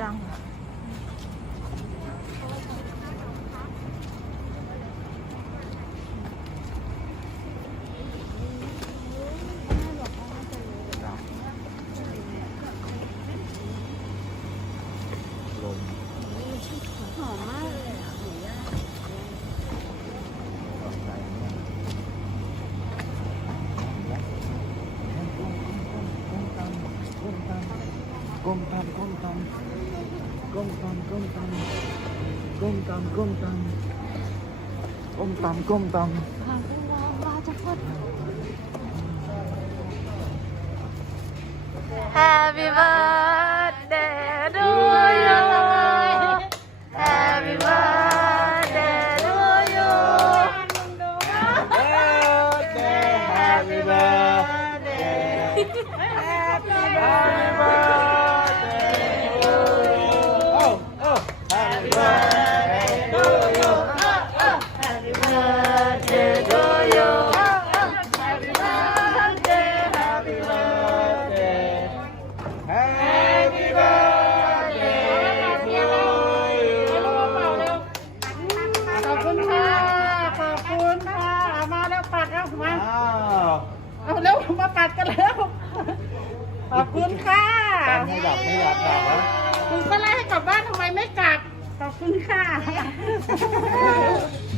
ตังค์ลมหอมมากเลยอะหมูย่างออกใจเนี่ยก้มตำก้มตำก้มตำก้มก้มตำก้มก้มตำก้ม cơm tằm cơm tằm cơm tằm cơm tằm cơm tằm cơm tằm Happy birthday to you. Happy birthday. มาอ้าวเอาเร็วมาปัดกันแล้วขอบคุณค่ะตอนไม่ดับไม่อยากดับแล้วคุณก็ไล่ให้กลับบ้านทำไมไม่กลับขอบคุณค่ะว่าน้องเห็น